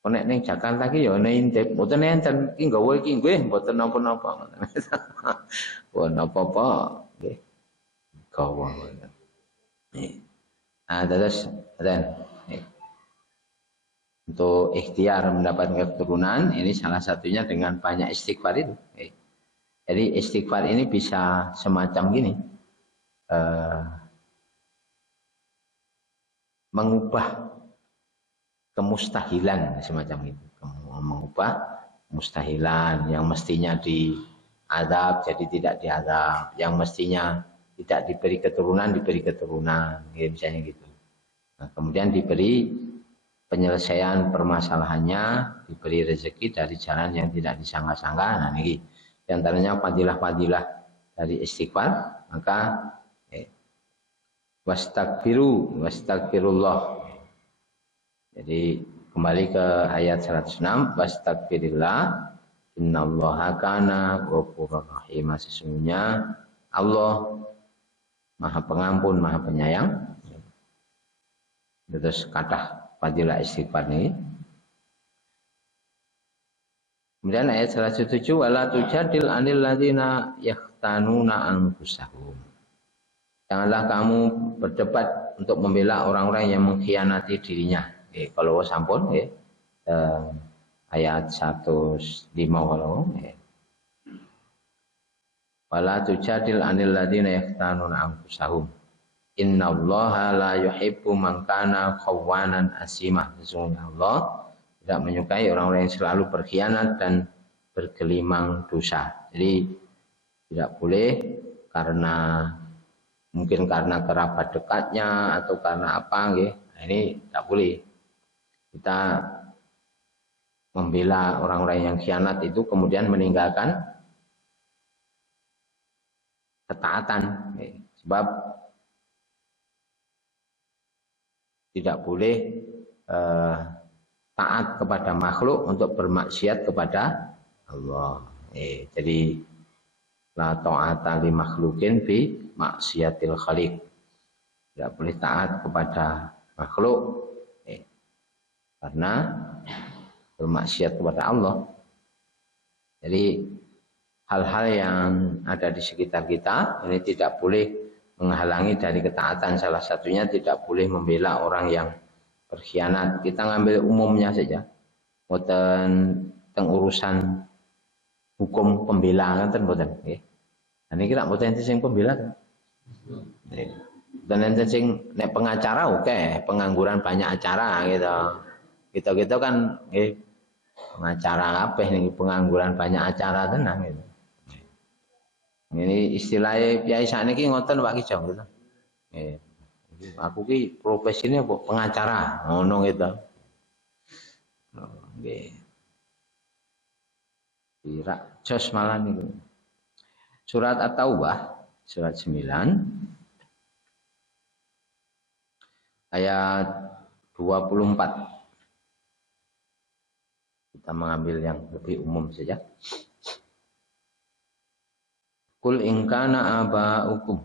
Nek ning Jakarta ki ya ana intip, mboten enten iki nggawa iki nggih mboten napa-napa ngoten. Pun apa-apa nggih. Gawa ngoten. Nggih. Terus untuk ikhtiar mendapatkan keturunan ini salah satunya dengan banyak istighfar itu. Jadi istighfar ini bisa semacam gini, mengubah kemustahilan semacam itu, mengubah mustahilan yang mestinya diadab jadi tidak diadab, yang mestinya tidak diberi keturunan, ya, misalnya gitu. Nah, kemudian diberi penyelesaian permasalahannya, diberi rezeki dari jalan yang tidak disangka-sangka. Nah ini diantaranya fadilah-fadilah dari istighfar. Maka wastagfirullah. Jadi kembali ke ayat 106, wastagfirillah innallaha kana ghafurur rahim. Sesungguhnya Allah Maha Pengampun, Maha Penyayang. Terus kathah fadilah istighfar ini. Kemudian ayat 107, wala tujadil anil ladzina yahtanuna anfusahum. Janganlah kamu berdebat untuk membela orang-orang yang mengkhianati dirinya. Kalau sampun ayat 105 kalau wala tujadil anil ladzina yahtanuna anfusahum. Innallaha la yuhibbu man kana khawanan asimah. Sesungguhnya Allah tidak menyukai orang-orang yang selalu berkhianat dan bergelimang dosa. Jadi tidak boleh karena mungkin karena kerabat dekatnya atau karena apa nggih. Nah, ini tidak boleh. Kita membela orang-orang yang khianat itu kemudian meninggalkan ketaatan. Sebab tidak boleh taat kepada makhluk untuk bermaksiat kepada Allah. Jadi la ta'ata li makhlukin fi maksiatil khaliq. Tidak boleh taat kepada makhluk karena bermaksiat kepada Allah. Jadi hal-hal yang ada di sekitar kita ini tidak boleh menghalangi dari ketaatan. Salah satunya tidak boleh membela orang yang berkhianat. Kita ngambil umumnya saja. Boten teng urusan hukum pembela kan boten nggih. Nah niki rak boten enten sing pembela kan. Dan enten sing nek pengacara oke, pengangguran banyak acara gitu. Kita kan nggih pengacara kabeh niki pengangguran banyak acara tenan gitu. Ini istilahnya Kyai sakniki ngoten Pak Kijang gitu. Aku ki profesinya pengacara, ngono gitu. Nggih. Kira jos malah niku. Surat At-Taubah surat 9 ayat 24. Kita mengambil yang lebih umum saja. Kul in kana aba'ukum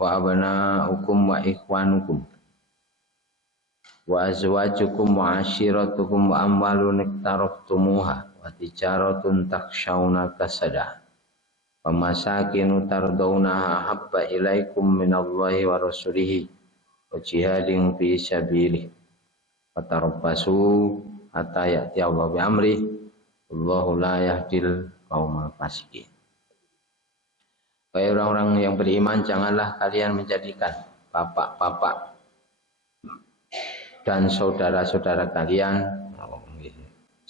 wa abana'ukum wa ikhwanukum wa azwajukum wa ashiratukum wa amwalun iktaraftumuha wa tijaratun takshawna kasada wa masakinu tardawnaha habba ilaikum minallahi wa rasulihi wa jihadin fi sabilihi wa tarabbasu hatta ya'ti Allah bi amri wallahu la yahdil qaumal fasiqin. Wahai orang-orang yang beriman, janganlah kalian menjadikan bapak-bapak dan saudara-saudara kalian,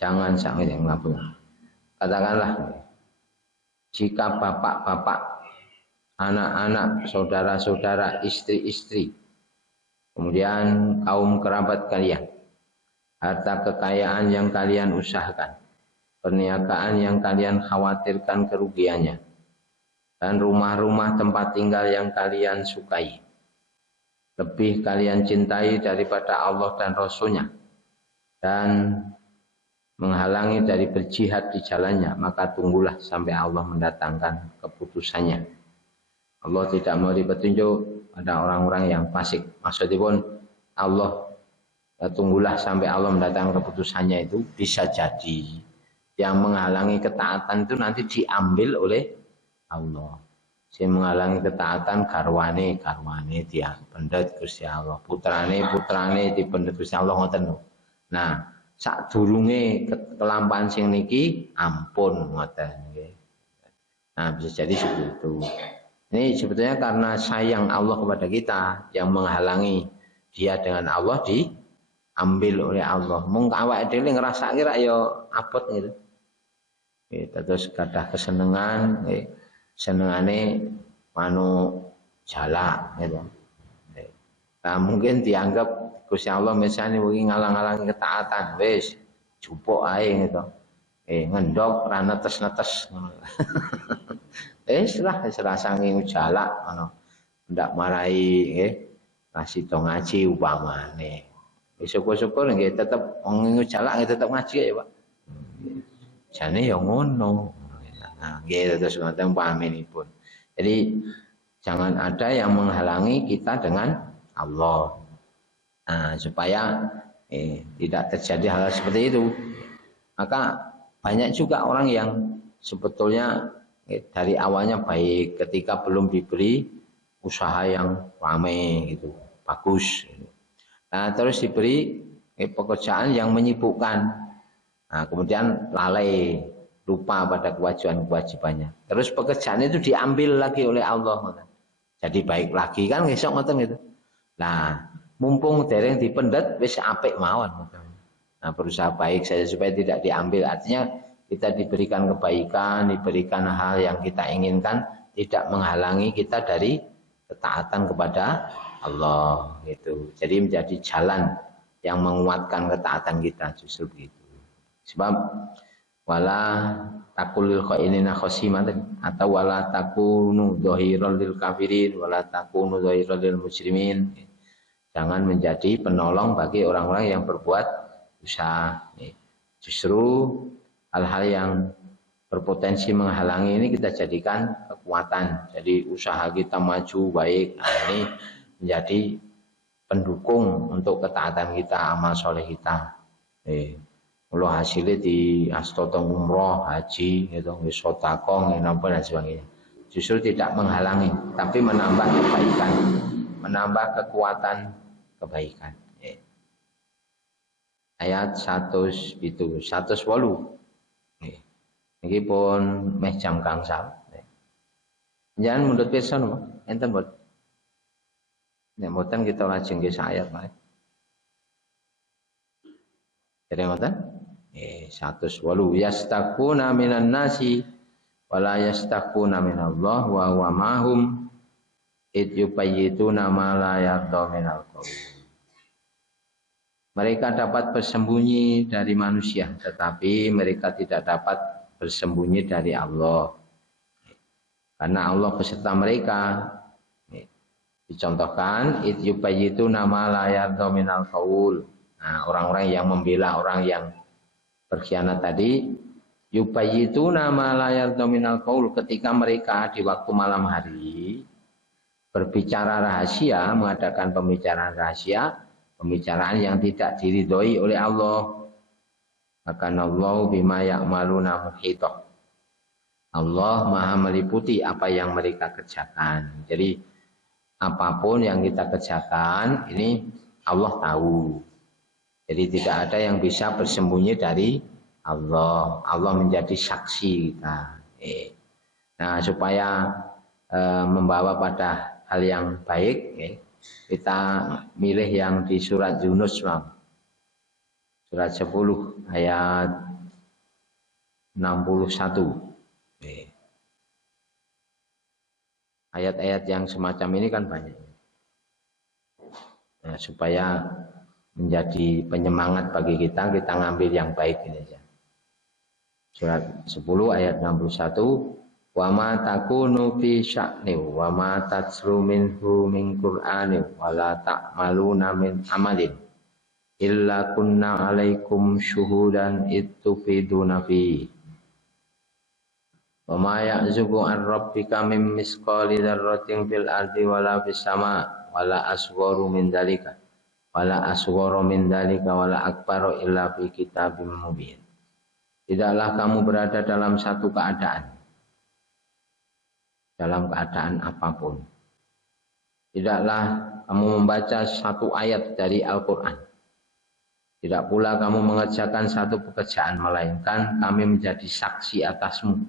jangan sampai yang mengabung. Katakanlah, jika bapak-bapak, anak-anak, saudara-saudara, istri-istri, kemudian kaum kerabat kalian, harta kekayaan yang kalian usahakan, perniagaan yang kalian khawatirkan kerugiannya, dan rumah-rumah tempat tinggal yang kalian sukai, lebih kalian cintai daripada Allah dan Rasul-Nya, dan menghalangi dari berjihad di jalannya, maka tunggulah sampai Allah mendatangkan keputusannya. Allah tidak memberi petunjuk pada orang-orang yang fasik. Maksudnya pun Allah, tunggulah sampai Allah mendatangkan keputusannya, itu bisa jadi yang menghalangi ketaatan itu nanti diambil oleh Allah. Si menghalangi ketaatan garwane dia pendet Gusti Allah, putrane dipendet Gusti Allah, ngoten. Nah, sadurunge kelampahan sing niki ampun ngoten nggih. Nah, bisa jadi seperti itu. Ini sebetulnya karena sayang Allah kepada kita yang menghalangi dia dengan Allah diambil oleh Allah. Mung awake dhewe ngrasake rak ya abot gitu. Terus gadah kesenengan, senengane manu jalak gitu. Nah, mungkin dianggap Gusti Allah misalnya wingi ngalang-alangi ketaatan, wis jupuk ae gitu. Ngendok ra netes-netes ngono. Wis rasa ngingu jalak ngono. Ndak marahi nggih. Kasih to ngaji upamane. Syukur-syukur nggih tetep ngingu jalak nggih tetep ngaji ya, Pak. Jane ya ngono. Nah, nggih terus ngoten paminipun. Jadi jangan ada yang menghalangi kita dengan Allah. Nah, supaya tidak terjadi hal seperti itu. Maka banyak juga orang yang sebetulnya dari awalnya baik, ketika belum diberi usaha yang ramai gitu, bagus. Gitu. Nah, terus diberi pekerjaan yang menyibukkan. Nah, kemudian lalai, lupa pada kewajiban-kewajibannya. Terus pekerjaan itu diambil lagi oleh Allah. Jadi baik lagi kan besok ngoten gitu. Nah, mumpung dereng dipendet wis apik mawon. Nah, berusaha baik saja supaya tidak diambil. Artinya kita diberikan kebaikan, diberikan hal yang kita inginkan, tidak menghalangi kita dari ketaatan kepada Allah gitu. Jadi menjadi jalan yang menguatkan ketaatan kita, justru begitu. Sebab wala takulil khainina khosimatan, atau wala takunu dhahiral lil kafirin wala takunu dhahiral lil muslimin. Jangan menjadi penolong bagi orang-orang yang berbuat dosa. Justru hal-hal yang berpotensi menghalangi ini kita jadikan kekuatan. Jadi usaha kita maju baik. Nah, ini menjadi pendukung untuk ketaatan kita, amal soleh kita. Kalau hasilnya di astoto umroh, haji, gitu, sotakong, napa dan sebagainya. Justru tidak menghalangi, tapi menambah kebaikan, menambah kekuatan kebaikan. Ayat 108. Ini pun meh jam gangsal. Jangan mundur pirsa napa? Enten mboten. Nek mboten kita lajeng nggih ayat wae. Jadi ngoten? 108 yastakuna minan nasi wala yastakhuna minallah wa huwa mahum id yubayyituna ma la yarda minal qaul. Mereka dapat bersembunyi dari manusia, tetapi mereka tidak dapat bersembunyi dari Allah. Karena Allah beserta mereka. Dicontohkan, id yubayyituna ma la yarda minal qaul. Nah, orang-orang yang membela orang yang berkhianat tadi, yubayyituna ma la yarda minal qaul, ketika mereka di waktu malam hari berbicara rahasia, mengadakan pembicaraan rahasia, pembicaraan yang tidak diridhoi oleh Allah. Maka Allah bima ya'maluna muhita. Allah Maha meliputi apa yang mereka kerjakan. Jadi apapun yang kita kerjakan ini Allah tahu. Jadi tidak ada yang bisa bersembunyi dari Allah. Allah menjadi saksi kita. Nah, supaya membawa pada hal yang baik, kita milih yang di surat Yunus, surat 10 ayat 61. Ayat-ayat yang semacam ini kan banyak. Nah, supaya menjadi penyemangat bagi kita ngambil yang baik ini aja. Surat 10 ayat 61. Wa ma takunu fi sya'ni wa ma tatsru minhu min qur'ani wa la ta'maluna min amalin illa kunna 'alaikum syuhudan ittufiduna fi. Wa ma ya'zubu an rabbika min misqali dzarratin fil ardi wala fis sama wala asgharu min dzalika wala asghara min dzalika wala akbaru illa fi kitabim mubin. Tidaklah kamu berada dalam satu keadaan, dalam keadaan apapun. Tidaklah kamu membaca satu ayat dari Al-Quran. Tidak pula kamu mengerjakan satu pekerjaan, melainkan kami menjadi saksi atasmu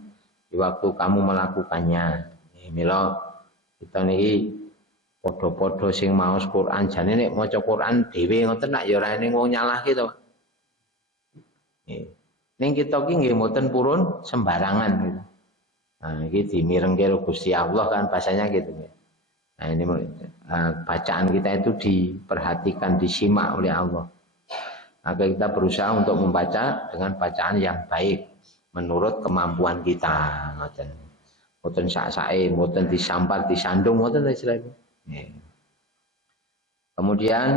di waktu kamu melakukannya. Mila kita niki podo-podo sing maos Quran, jane nek maca Quran dhewe ngoten nak ya ora ning wong nyalahke to. Ning kita ki nggih mboten purun sembarangan gitu. Nah, ini dimirengke Gusti Allah kan bahasanya gitu. Nah, ini bacaan kita itu diperhatikan, disimak oleh Allah. Maka kita berusaha untuk membaca dengan bacaan yang baik menurut kemampuan kita. Mboten sak-sake, mboten disambar, disandung, mboten istilahnya. Kemudian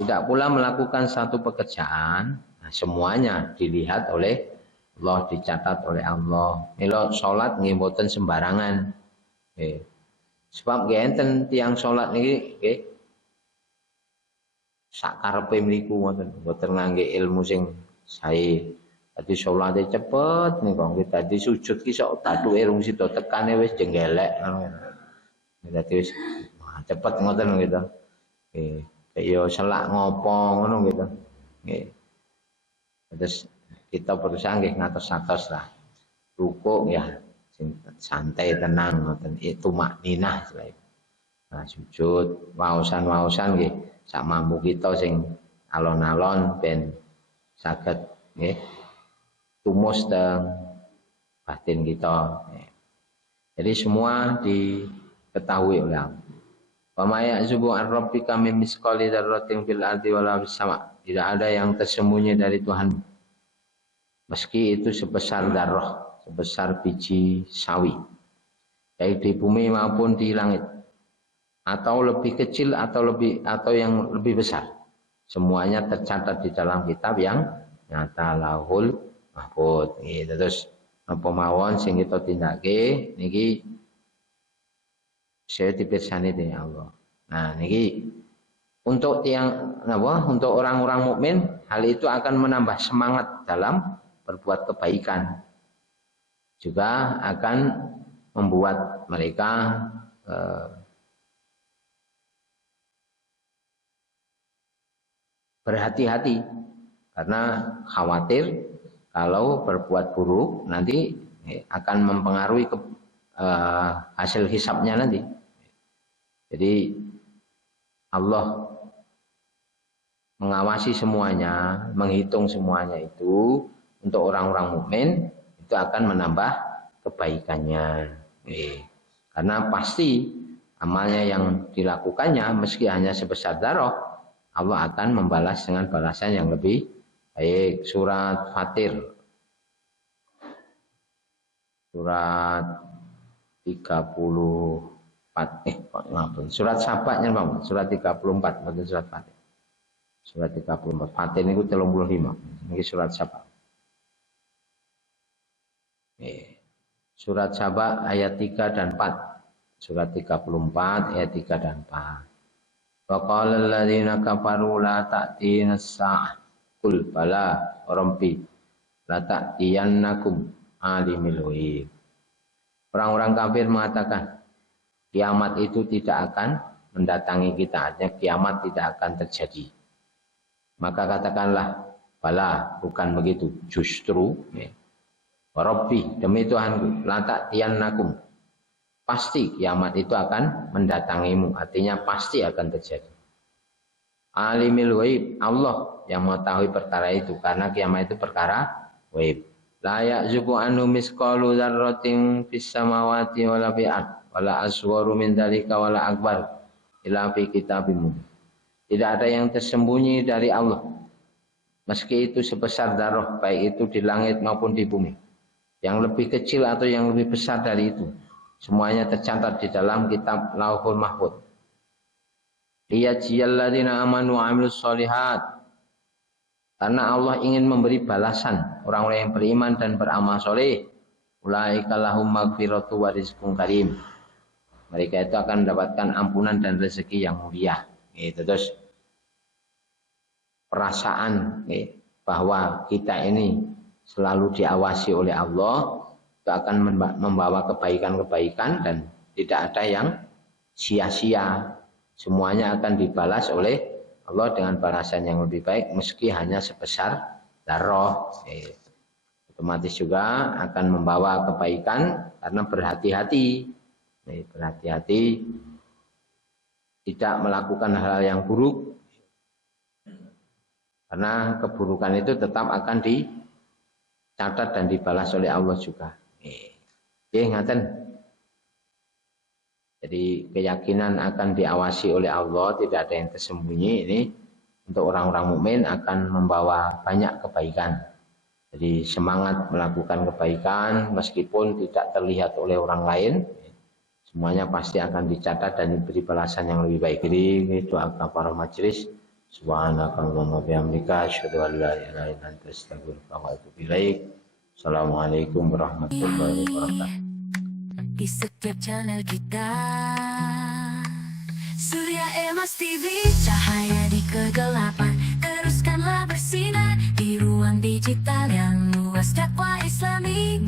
tidak pula melakukan satu pekerjaan, nah, semuanya dilihat oleh Allah, dicatat oleh Allah. Mila salat nggih mboten sembarangan. Sebab nggih enten tiyang salat niki nggih sak karepe mriku ngoten, mboten ngangge ilmu sing sae. Dadi salate cepet niku nggih dadi sujud ki sok tathuke rung sida tekane wis jenggelek ngono. Dadi wis cepet ngoten gitu. Nggih, kaya selak ngopo ngono gitu. Nggih. Terus kita berusaha nggih ngatos-atos lah. Rukuk ya santai tenang ngoten itu makninah istilahnya. Nah, sujud waosan-waosan nggih sak mampu kita sing alon-alon ben saged nggih tumus teng batin kita. Jadi semua diketahui oleh Allah. Wa ma ya'zubu an rabbika min misqali dzarratin fil ardi wala fis sama. Tidak ada yang tersembunyi dari Tuhan. Meski itu sebesar darah, sebesar biji sawi, baik di bumi maupun di langit, atau lebih kecil atau yang lebih besar, semuanya tercatat di dalam kitab yang nyata Lauhul Mahfuz. Gitu. Terus apa mawon sing kita tindake niki saya dipirsani dengan Allah. Nah niki untuk untuk orang-orang mukmin hal itu akan menambah semangat dalam berbuat kebaikan, juga akan membuat mereka berhati-hati karena khawatir kalau berbuat buruk nanti akan mempengaruhi hasil hisabnya nanti. Jadi Allah mengawasi semuanya, menghitung semuanya itu. Untuk orang-orang mukmin itu akan menambah kebaikannya. Karena pasti amalnya yang dilakukannya meski hanya sebesar dzarrah, Allah akan membalas dengan balasan yang lebih baik. Surat Fatir, surat 34, surat Sabaknya Bang, surat 34, bukan surat Fatir. Surat 34, Fatir ini 35, ini surat Sabak. Surat Sabak ayat 3 dan 4. Surat 34 ayat 3 dan 4. Wa qala alladziina kafaru la ta'tina as-sa'ah qul bala rabbi la ta'tiyannakum alimul ghaib. Orang-orang kafir mengatakan kiamat itu tidak akan mendatangi kita, artinya kiamat tidak akan terjadi. Maka katakanlah bala, bukan begitu, justru Rabbi, demi Tuhanku, la ta'tiyannakum, pasti kiamat itu akan mendatangimu, artinya pasti akan terjadi. Alimul ghaib, Allah yang mengetahui perkara itu, karena kiamat itu perkara ghaib. La ya'zubu anhu misqalu dzarratin fis samawati wala fil ardh wala asgharu min dzalika wala akbar illa fi kitabim mubin. Tidak ada yang tersembunyi dari Allah, meski itu sebesar dzarrah, baik itu di langit maupun di bumi. Yang lebih kecil atau yang lebih besar dari itu, semuanya tercatat di dalam kitab Lauhul Mahfuz. Liyajziyal ladzina amanu wa 'amilus sholihat, karena Allah ingin memberi balasan orang-orang yang beriman dan beramal soleh. Ulaika lahum maghfiratu wa rizqun karim. Mereka itu akan mendapatkan ampunan dan rezeki yang mulia. Itu terus perasaan bahwa kita ini selalu diawasi oleh Allah, itu akan membawa kebaikan-kebaikan dan tidak ada yang sia-sia. Semuanya akan dibalas oleh Allah dengan balasan yang lebih baik meski hanya sebesar dzarrah. Otomatis juga akan membawa kebaikan karena berhati-hati. Berhati-hati tidak melakukan hal yang buruk, karena keburukan itu tetap akan dicatat dan dibalas oleh Allah juga. Ngaten. Jadi keyakinan akan diawasi oleh Allah, tidak ada yang tersembunyi, ini untuk orang-orang mukmin akan membawa banyak kebaikan. Jadi semangat melakukan kebaikan meskipun tidak terlihat oleh orang lain, semuanya pasti akan dicatat dan diberi balasan yang lebih baik. Jadi doa para majelis. Subhanakallahumma bihamdika asyhadu an la ilaha illa anta astaghfiruka wa atubu ilaik. Assalamualaikum warahmatullahi wabarakatuh. Di setiap channel kita, Surya Emas TV, cahaya di kegelapan, teruskanlah bersinar di ruang digital yang luas. Dakwah Islami